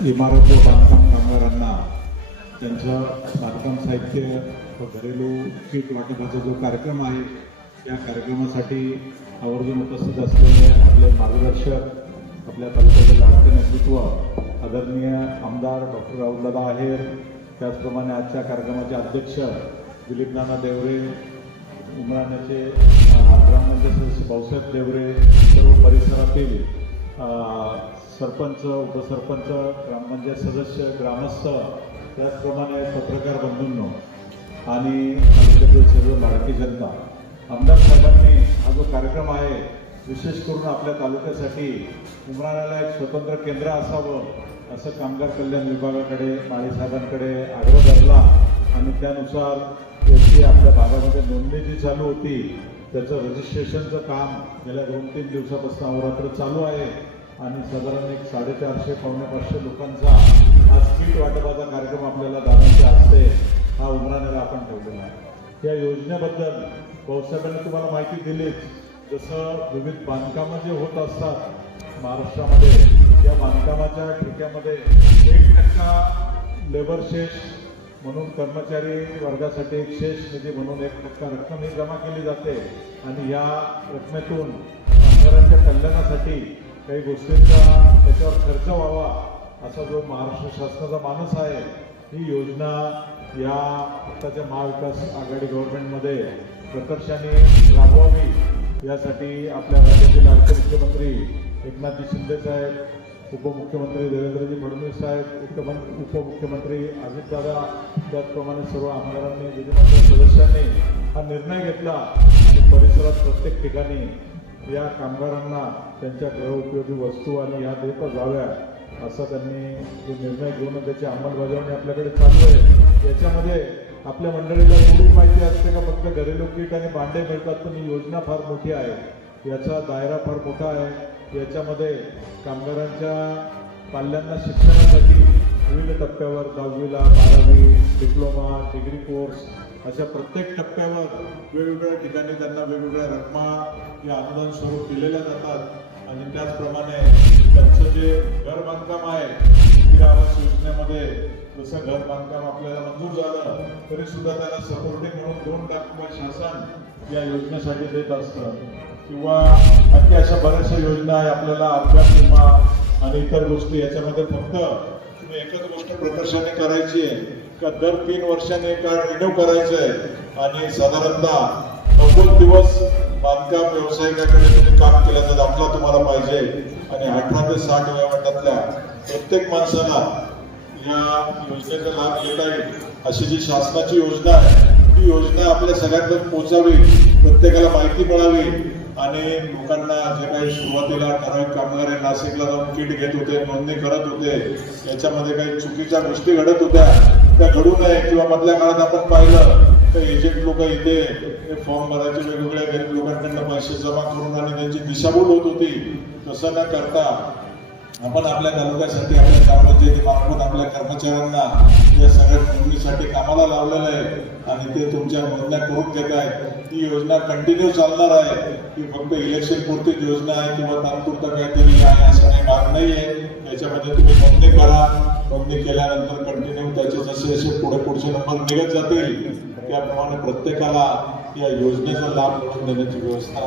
इमारत व बांधकाम कामगारांना त्यांचं बांधकाम साहित्य व घरेलू किट वाटपाचा जो कार्यक्रम आहे त्या कार्यक्रमासाठी आवर्जून उपस्थित असलेले आपले मार्गदर्शक आपल्या तालुक्याचे लाडके नेतृत्व आदरणीय आमदार डॉक्टर राहुलदादा आहेर त्याचप्रमाणे आजच्या कार्यक्रमाचे अध्यक्ष दिलीप नाना देवरे उमराण्याचे ग्रामपंचायत सदस्य भाऊसाहेब देवरे सर्व परिसरातील सरपंच उपसरपंच ग्रामपंचायत म्हणजे सदस्य ग्रामस्थ त्याचप्रमाणे पत्रकार बंधूंनो आणि आमच्याकडे सर्व लाडकी जनता आमदार साहेबांनी हा जो कार्यक्रम आहे विशेष करून आपल्या तालुक्यासाठी उमराण्याला एक स्वतंत्र केंद्र असावं असं कामगार कल्याण विभागाकडे माळीसाहेबांकडे आग्रह धरला आणि त्यानुसार त्याची आपल्या भागामध्ये नोंदणी जी चालू होती. त्याचं रजिस्ट्रेशनचं काम गेल्या दोन तीन दिवसापासून अहोरात्र चालू आहे. आणि साधारण एक साडेचारशे पावणे पाचशे लोकांचा हा किट वाटपाचा कार्यक्रम आपल्याला दादांच्या हस्ते हा उमराण्याला आपण ठेवलेला आहे. या योजनेबद्दल भाऊसाहेबांनी तुम्हाला माहिती दिलीच. जसं विविध बांधकामं जे होत असतात महाराष्ट्रामध्ये या बांधकामाच्या ठेक्यामध्ये एक टक्का लेबर शेष म्हणून कर्मचारी वर्गासाठी एक शेष निधी म्हणून एक टक्का रक्कम ही जमा केली जाते. आणि या रकमेतून कामगारांच्या कल्याणासाठी काही गोष्टींचा त्याच्यावर खर्च व्हावा असा जो महाराष्ट्र शासनाचा मानस आहे ही योजना या आत्ताच्या महाविकास आघाडी गव्हर्नमेंटमध्ये प्रकर्षाने राबवावी. यासाठी आपल्या राज्यातील अर्थमुख्यमंत्री मुख्यमंत्री एकनाथजी शिंदे साहेब उपमुख्यमंत्री देवेंद्रजी फडणवीस साहेब उपमं उपमुख्यमंत्री अजितदादा त्याचप्रमाणे सर्व आमदारांनी विधिमंडळ सदस्यांनी हा निर्णय घेतला आणि परिसरात प्रत्येक ठिकाणी या कामगारांना त्यांच्या गृहउपयोगी वस्तू आणि ह्या देत जाव्या असा त्यांनी जो निर्णय घेऊन त्याची अंमलबजावणी आपल्याकडे चालू आहे. याच्यामध्ये आपल्या मंडळीला एवढी माहिती असते का फक्त घरेलू किट आणि भांडे मिळतात पण ही योजना फार मोठी आहे. याचा दायरा फार मोठा आहे. याच्यामध्ये कामगारांच्या पाल्यांना शिक्षणासाठी विविध टप्प्यावर दहावीला बारावी डिप्लोमा डिग्री कोर्स अशा प्रत्येक टप्प्यावर वेगवेगळ्या ठिकाणी त्यांना वेगवेगळ्या रकमा या अनुदान स्वरूप दिलेल्या जातात. आणि त्याचप्रमाणे त्यांचं जे घर बांधकाम आहे इंदिरा आवास योजनेमध्ये जसं घर बांधकाम आपल्याला मंजूर झालं तरी सुद्धा त्याला सपोर्टिंग म्हणून दोन लाख रुपये शासन या योजनेसाठी देत असतं. किंवा आणखी अशा बऱ्याचशा योजना आहे आपल्याला अपघात विमा आणि इतर गोष्टी याच्यामध्ये फक्त तुम्ही एकच गोष्ट प्रकर्षाने करायची आहे का दर तीन वर्षाने कार्ड रिन्यू करायचं आहे आणि साधारणतः नव्वद दिवस बांधकाम व्यावसायिकाकडे तुम्ही काम केल्याचा दाखला तुम्हाला पाहिजे. आणि अठरा ते साठ वयोगटातल्या प्रत्येक माणसाला या योजनेचा लाभ घेता येईल. अशी जी शासनाची योजना आहे ती योजना आपल्या सगळ्यांपर्यंत पोहोचावी प्रत्येकाला माहिती मिळावी आणि लोकांना जे काही सुरुवातीला ठराविक कामगार नाशिकला जाऊन किट घेत होते नोंदणी करत होते याच्यामध्ये काही चुकीच्या गोष्टी घडत होत्या. त्या घडू नये किंवा मधल्या काळात आपण पाहिलं तर एजंट लोक इथे फॉर्म भरायचे वेगवेगळ्या गरीब लोकांकडनं पैसे जमा करून आणि त्यांची दिशाभूल होत होती. तसं न करता आपण आपल्या तालुक्यासाठी आपल्या ग्रामपंचायतीमार्फत आपल्या कर्मचाऱ्यांना या सगळ्या नोंदणीसाठी कामाला लावलेलं आहे आणि ते तुमच्या नोंदण्या करून घेत आहेत. ही योजना कंटिन्यू चालणार आहे. ही फक्त इलेक्शन पुरतीच योजना आहे किंवा तात्पुरतं काहीतरी आहे असं काही भाग नाही आहे याच्यामध्ये तुम्ही नोंदणी करा. नोंदणी केल्यानंतर कंटिन्यू त्याचे जसे जसे पुढे पुढचे नंबर निघत जातील त्याप्रमाणे प्रत्येकाला या योजनेचा लाभ मिळवून देण्याची व्यवस्था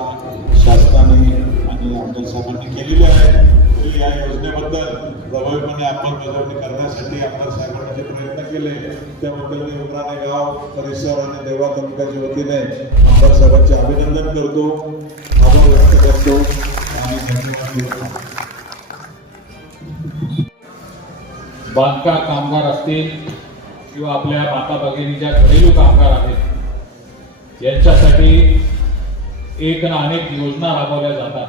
शासनाने आणि आमदार साहेबांनी केलेली आहे. तरी या योजनेबद्दल प्रभावीपणे अंमलबजावणी करण्यासाठी आमदार साहेबांनी जे प्रयत्न केले त्याबद्दल मी उमराणे गाव परिसर आणि देवा तालुक्याच्या वतीने आमदार साहेबांचे अभिनंदन करतो. आभार व्यक्त करतो. आणि धन्यवाद बांधकाम कामगार असतील किंवा आपल्या माता भगिनी ज्या घरेलू कामगार आहेत यांच्यासाठी एक ना अनेक योजना राबवल्या जातात.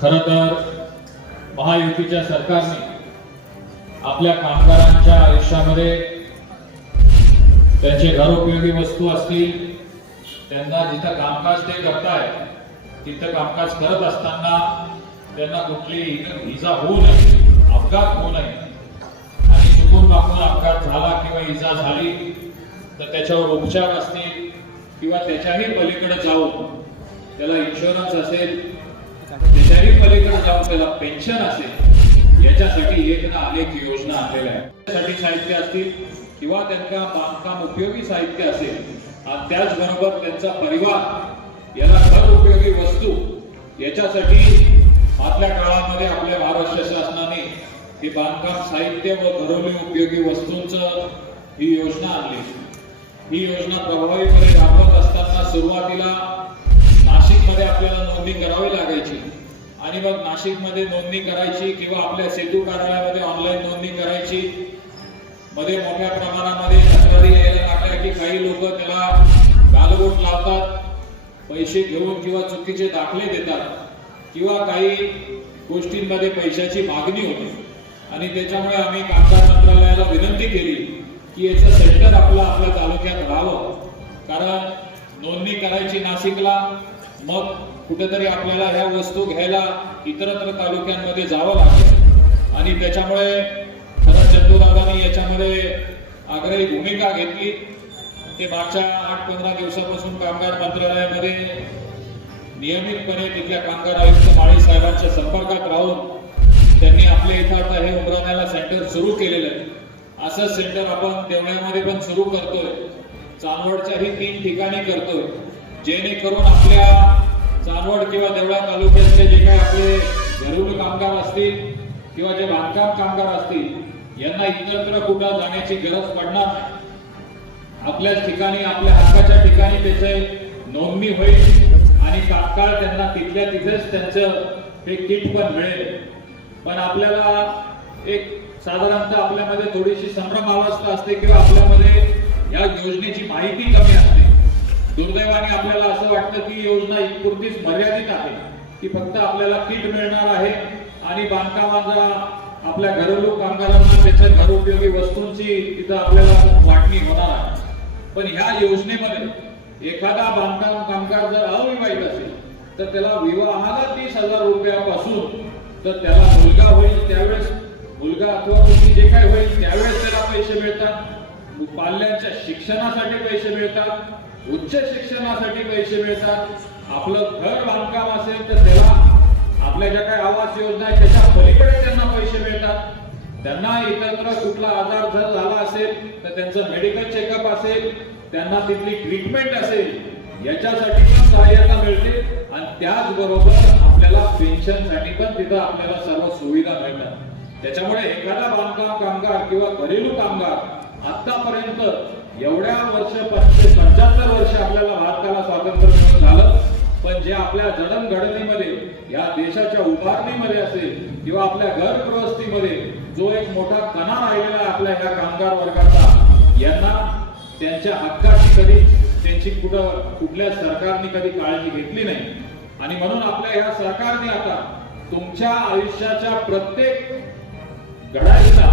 खर तर महायुतीच्या सरकारने आपल्या कामगारांच्या आयुष्यामध्ये त्यांचे घरोपयोगी वस्तू असतील त्यांना जिथं कामकाज ते करताय तिथं कामकाज करत असताना त्यांना कुठली इजा होऊ नये. अपघात होऊ नये. आणि चुकून मागून अपघात झाला किंवा इजा झाली तर त्याच्यावर उपचार असतील किंवा त्याच्याही पलीकडे जाऊन त्याला इन्शुरन्स असेल त्याच्याही पलीकडे जाऊन त्याला पेन्शन असेल याच्यासाठी एक ना अनेक योजना आणलेल्या आहेत. त्यासाठी साहित्य असतील किंवा त्यांना बांधकाम उपयोगी साहित्य असेल आणि त्याचबरोबर त्यांचा परिवार याला घर उपयोगी वस्तू याच्यासाठी आतल्या काळामध्ये आपल्या हे बांधकाम साहित्य व घरोली उपयोगी वस्तूंचं ही योजना आणली. ही योजना प्रभावीपणे राबवत असताना सुरुवातीला नाशिकमध्ये आपल्याला नोंदणी करावी लागायची. आणि मग नाशिकमध्ये नोंदणी करायची किंवा आपल्या सेतू कार्यालयामध्ये ऑनलाईन नोंदणी करायची. मध्ये मोठ्या प्रमाणामध्ये तक्रारी यायला लागल्या की काही लोक त्याला गालबोट लावतात पैसे घेऊन किंवा चुकीचे दाखले देतात किंवा काही गोष्टींमध्ये पैशाची मागणी होते. आणि त्याच्यामुळे आम्ही कामगार मंत्रालयाला विनंती केली की याचं सेंटर आपलं आपल्या तालुक्यात राहावं. कारण नोंदणी करायची नाशिकला मग कुठेतरी आपल्याला ह्या वस्तू घ्यायला इतरत्र तालुक्यांमध्ये जावं लागेल. आणि त्याच्यामुळे खरं चंदूदादांनी याच्यामध्ये आग्रही भूमिका घेतली. ते मागच्या आठ पंधरा दिवसापासून कामगार मंत्रालयामध्ये नियमितपणे तिथल्या कामगार आयुक्त माळी साहेबांच्या संपर्कात राहून त्यांनी आपल्या इथं आता हे उमराण्याला सेंटर सुरू केलेलं आहे. असं सेंटर आपण देवळ्यामध्ये पण सुरू करतोय. चांदवडच्याही तीन ठिकाणी करतोय. जेणेकरून आपल्या चांदवड किंवा देवळा तालुक्याचे जे काही आपले घरेलू कामगार असतील किंवा जे बांधकाम कामगार असतील यांना इतरत्र कुठं जाण्याची गरज पडणार नाही. आपल्याच ठिकाणी आपल्या हक्काच्या ठिकाणी त्याचे नोंदणी होईल आणि तात्काळ त्यांना तिथल्या तिथेच त्यांचं ते किट पण मिळेल. पण आपल्याला एक साधारणतः आपल्यामध्ये थोडीशी संभ्रम अवस्था असते किंवा आपल्यामध्ये या योजनेची माहिती कमी असते. दुर्दैवाने आपल्याला असं वाटतं की योजना इतपुरतीच मर्यादित आहे. की फक्त आपल्याला किट मिळणार आहे आणि बांधकामाचा आपल्या घरेलू कामगारांना त्याच्या घरोपयोगी वस्तूंची तिथं आपल्याला वाटणी होणार आहे. पण ह्या योजनेमध्ये एखादा बांधकाम कामगार जर अविवाहित असेल तर त्याला विवाहाला तीस हजार रुपयापासून तर त्याला मुलगा होईल त्यावेळेस मुलगा अथवा मुलगी जे काय होईल त्यावेळेस त्याला पैसे मिळतात. पाल्यांच्या शिक्षणासाठी पैसे मिळतात. उच्च शिक्षणासाठी पैसे मिळतात. आपलं घर बांधकाम असेल तर त्याला आपल्या ज्या काही आवास योजना आहेत त्याच्या पलीकडे त्यांना पैसे मिळतात. त्यांना इतरत्र कुठला आजार जर झाला असेल तर त्यांचं मेडिकल चेकअप असेल त्यांना तिथली ट्रीटमेंट असेल याच्यासाठी पण सहाय्यता मिळते आणि त्याचबरोबर आपल्याला पेन्शनसाठी पण तिथं आपल्याला सर्व सुविधा मिळतात. त्याच्यामुळे एखादा बांधकाम कामगार किंवा घरेलू कामगार आतापर्यंत एवढ्या वर्ष पंच्याहत्तर वर्ष आपल्याला भारताला स्वातंत्र्य मिळून झालं. पण जे आपल्या जडणघडणीमध्ये या देशाच्या उभारणीमध्ये असेल किंवा आपल्या घर गृहस्थीमध्ये जो एक मोठा कणा राहिलेला आहे आपल्या या कामगार वर्गाचा यांना त्यांच्या हक्काची कधी त्यांची कुठं कुठल्या सरकारने कधी काळजी घेतली नाही. आणि म्हणून आपल्या या सरकारने आता तुमच्या आयुष्याच्या प्रत्येक घडाईला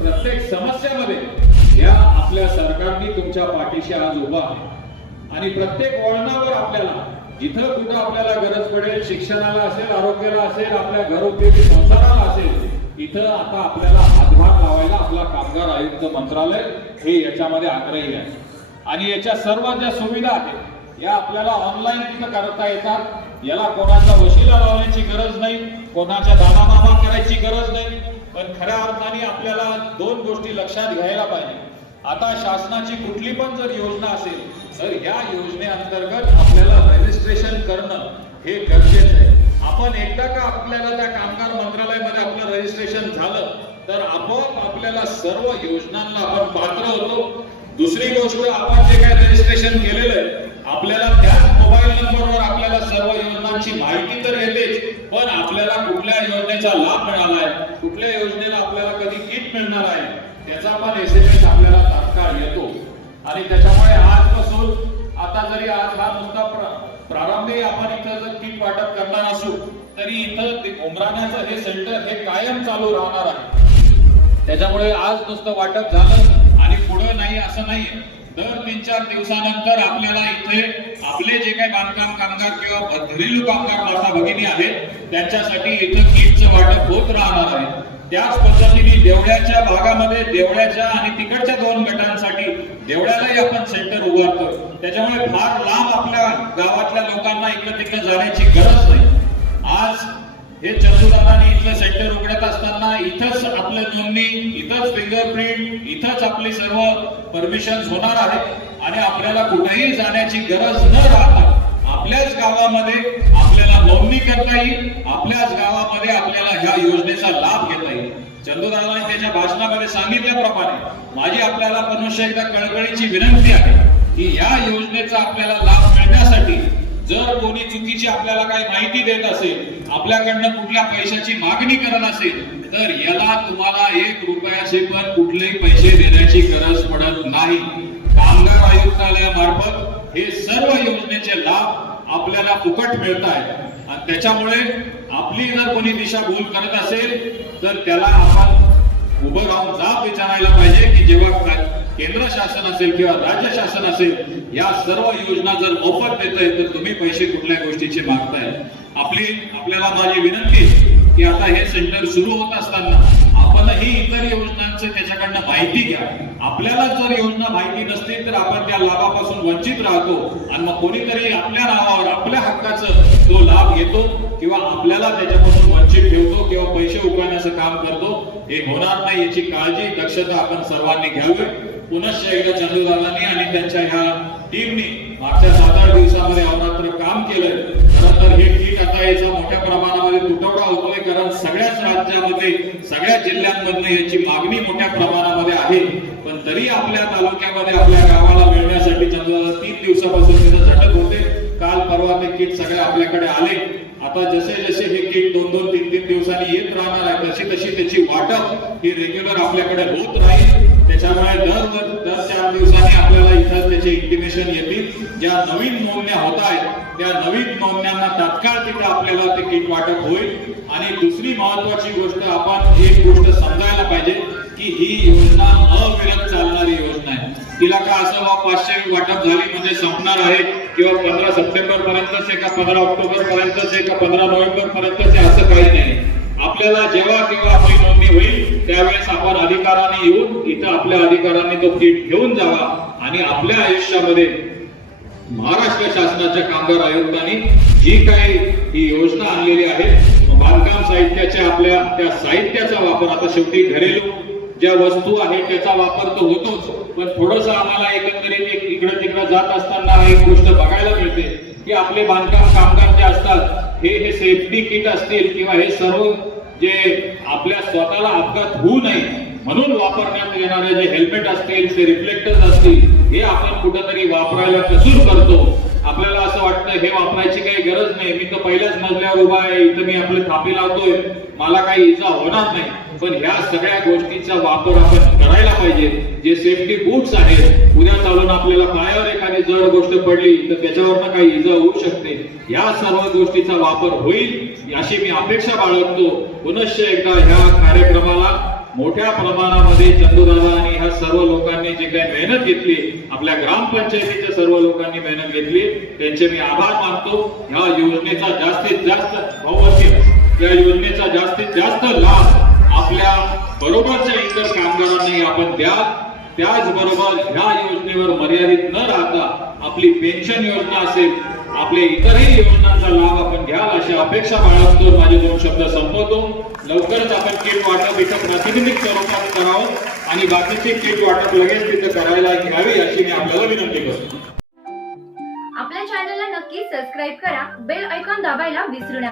प्रत्येक समस्यामध्ये या आपल्या सरकारने तुमच्या पाठीशी आज उभा आहे. आणि प्रत्येक वळणावर आपल्याला जिथं कुठं आपल्याला गरज पडेल शिक्षणाला असेल आरोग्याला असेल आपल्या घरोपयोगी संसाराला असेल इथं आता आपल्याला हातभार लावायला आपला कामगार आयुक्त मंत्रालय हे याच्यामध्ये आग्रही आहे. आणि याच्या सर्व ज्या सुविधा आहेत या आपल्याला ऑनलाईन तिथं करता येतात. याला कोणाचा वशिला लावण्याची गरज नाही कोणाच्या दादामामा करायची गरज नाही. पण खऱ्या अर्थाने आपल्याला दोन गोष्टी लक्षात घ्यायला पाहिजे. आता शासनाची कुठली पण जर योजना असेल तर या योजनेअंतर्गत आपल्याला रजिस्ट्रेशन करणं हे गरजेचं आहे. आपण एकदा का आपल्याला त्या कामगार मंत्रालयामध्ये आपलं रजिस्ट्रेशन झालं तर आपोआप आपल्याला सर्व योजनांना आपण पात्र होतो. दुसरी गोष्ट आपण जे काय रजिस्ट्रेशन केलेलं आहे आपल्याला त्याच मोबाईल नंबरवर आपल्याला सर्व योजनांची माहिती तर येतेच पण आपल्याला कुठल्या योजनेचा लाभ मिळाला आहे? कुठल्या योजनेला आपल्याला कधी किट मिळणार आहे? त्याचा पण एस एम एस आपल्याला तात्काळ येतो. आणि त्याच्यामुळे आजपासून आता जरी आज हा नुसता प्रारंभी आपण इथं जर किट वाटप करणार असू तरी इथं ते उमराण्याचं हे सेंटर हे कायम चालू राहणार आहे. त्याच्यामुळे आज नुसतं वाटप झालं आणि नाही असं नाहीये. दर तीन चार दिवसानंतर आपल्याला इथे आपले जे काही बांधकाम कामगार किंवा घरेलू कामगार माता भगिनी आहेत त्यांच्यासाठी इथं किटचं वाटप होत राहणार आहे. त्याच पद्धतीने देवळ्याच्या भागामध्ये देवळ्याच्या आणि तिकडच्या दोन गटांसाठी देवळ्यालाही आपण सेंटर उभारतोय. त्याच्यामुळे फार लांब आपल्या गावातल्या लोकांना इकडं तिकडे जाण्याची गरज नाही. आज हे चंदूदादांनी इथलं सेंटर उघडत असताना इथंच आपलं नोंदणी इथंच फिंगरप्रिंट इथंच आपली सर्व परमिशन होणार आहे आणि आपल्याला कुठेही जाण्याची गरज न राहता आपल्याच गावामध्ये आपल्याला नोंदणी करता येईल. आपल्याच गावामध्ये आपल्याला ह्या योजनेचा लाभ घेता येईल. चंदूदादांनी त्याच्या भाषणामध्ये सांगितल्याप्रमाणे माझी आपल्याला पुनश्च एकदा कळकळीची विनंती आहे की या योजनेचा आपल्याला लाभ मिळण्यासाठी जर कोणी चुकीची आपल्याला काही माहिती देत असेल आपल्याकडनं कुठल्या पैशाची मागणी करत असेल तर याला तुम्हाला एक रुपयाचे पण कुठलेही पैसे देण्याची गरज पडत नाही. कामगार आयुक्तालयामार्फत हे सर्व योजनेचे लाभ आपल्याला फुकट मिळत आहेत आणि त्याच्यामुळे आपली जर कोणी दिशा भूल करत असेल तर त्याला आपण उभं राहून जाब विचारायला पाहिजे की जेव्हा केंद्र शासन असेल किंवा राज्य शासन असेल या सर्व योजना जर मोफत देत आहे तर तुम्ही पैसे कुठल्या गोष्टीचे मागताय? आपली आपल्याला माझी विनंती की आता हे सेंटर सुरू होत असताना आपणही इतर योजनांचं त्याच्याकडनं माहिती घ्या. आपल्याला जर योजना माहिती नसतील तर आपण त्या लाभापासून वंचित राहतो. आणि मग कोणीतरी आपल्या नावावर आपल्या हक्काचं तो लाभ घेतो किंवा आपल्याला त्याच्यापासून वंचित ठेवतो किंवा पैसे उकळण्याचं काम करतो. हे होणार नाही याची काळजी दक्षता आपण सर्वांनी घ्यावी. पुनश्च एकदा चंदूदादांनी आणि त्यांच्या ह्या टीमनी मागच्या सात आठ दिवसामध्ये अवरात्र काम केलंय. तर हे किट आता याचा मोठ्या प्रमाणामध्ये तुटवडा होतोय कारण सगळ्याच राज्यामध्ये सगळ्या जिल्ह्यांमधनं याची मागणी मोठ्या प्रमाणामध्ये आहे. पण तरी आपल्या तालुक्यामध्ये आपल्या गावाला मिळण्यासाठी चंद्रदादा तीन दिवसापासून तिथं झटक होते. काल परवा ते किट सगळे आपल्याकडे आले. आता जसे जसे हे किट दोन दोन तीन तीन दिवसांनी येत राहणार आहे तशी तशी त्याची वाटप ही रेग्युलर आपल्याकडे होत राहील. त्याच्यामुळे दर दर चार दिवसांनी आपल्याला इथं त्याचे इंटिमेशन येतील. ज्या नवीन नोंदण्या होत आहेत त्या नवीन नोंदण्यांना तात्काळ तिथे आपल्याला ते किट वाटप होईल. आणि दुसरी महत्वाची गोष्ट आपण एक गोष्ट समजायला पाहिजे की ही योजना अविरत चालणारी योजना आहे. तिला का असं बा पाचशे वाटप झाली म्हणजे संपणार आहे किंवा पंधरा सप्टेंबर पर्यंतच आहे का पंधरा ऑक्टोबर पर्यंतच आहे का पंधरा नोव्हेंबर पर्यंतच आहे असं काही नाही. आपल्याला जेव्हा केव्हा आपली नोंदणी होईल त्यावेळेस आपण अधिकाराने येऊन इथं आपल्या अधिकाराने तो किट घेऊन जावा आणि आपल्या आयुष्यामध्ये महाराष्ट्र शासनाच्या कामगार आयुक्तांनी जी काही ही योजना आणलेली आहे बांधकाम साहित्याच्या आपल्या त्या साहित्याचा वापर आता शेवटी घरेलू ज्या वस्तू आहेत त्याचा वापर तर होतोच पण थोडस आम्हाला एकंदरीत एक इकडे तिकडे जात असताना एक गोष्ट बघायला मिळते की आपले बांधकाम कामगार जे असतात हे हे सेफ्टी किट असतील किंवा हे सर्व जे आपल्या स्वतःला अपघात होऊ नये म्हणून वापरण्यात येणारे जे हेल्मेट असतील ते रिफ्लेक्टर्स असतील हे आपण कुठंतरी वापरायला कसूर करतो. आपल्याला असं वाटतं हे वापरायची काही गरज नाही. मी तर पहिल्याच मजल्यावर उभा आहे इथं मी आपले थापी लावतोय. मला काही इजा होणार नाही. पण ह्या सगळ्या गोष्टीचा वापर आपण करायला पाहिजे. जे सेफ्टी बूट्स आहेत उद्या चालून आपल्याला पायावर काही जड गोष्ट पडली तर त्याच्यावरनं काही इजा होऊ शकते. या सर्व गोष्टीचा वापर होईल अशी मी अपेक्षा बाळगतो. पुनश्च एकदा ह्या कार्यक्रमाला मोठ्या प्रमाणामध्ये चंदूदादा आणि ह्या सर्व लोकांनी जे काही मेहनत घेतली आपल्या ग्रामपंचायतीच्या सर्व लोकांनी मेहनत घेतली त्यांचे मी आभार मानतो. ह्या योजनेचा जास्तीत जास्त भाऊवकील या योजनेचा जास्तीत जास्त लाभ आपल्या बरोबरच्या इतर कामगारांनाही आपण द्या. त्याचबरोबर ह्या योजनेवर मर्यादित न राहता आपली पेन्शन योजना असेल आपले इतरही योजनांचा लाभ आपण घ्याल अशी अपेक्षा बाळगतो. माझे दोन शब्द संपवतो. लवकरच आपण किट वाटप इथं प्रातिनिधिक स्वरूपात करावं आणि बाकीचे किट वाटप लगेच तिथं करायला घ्यावी अशी मी आपल्याला विनंती करतो. आपल्या चॅनलला नक्की सबस्क्राईब करा. बेल ऐकॉन दाबायला विसरू नका.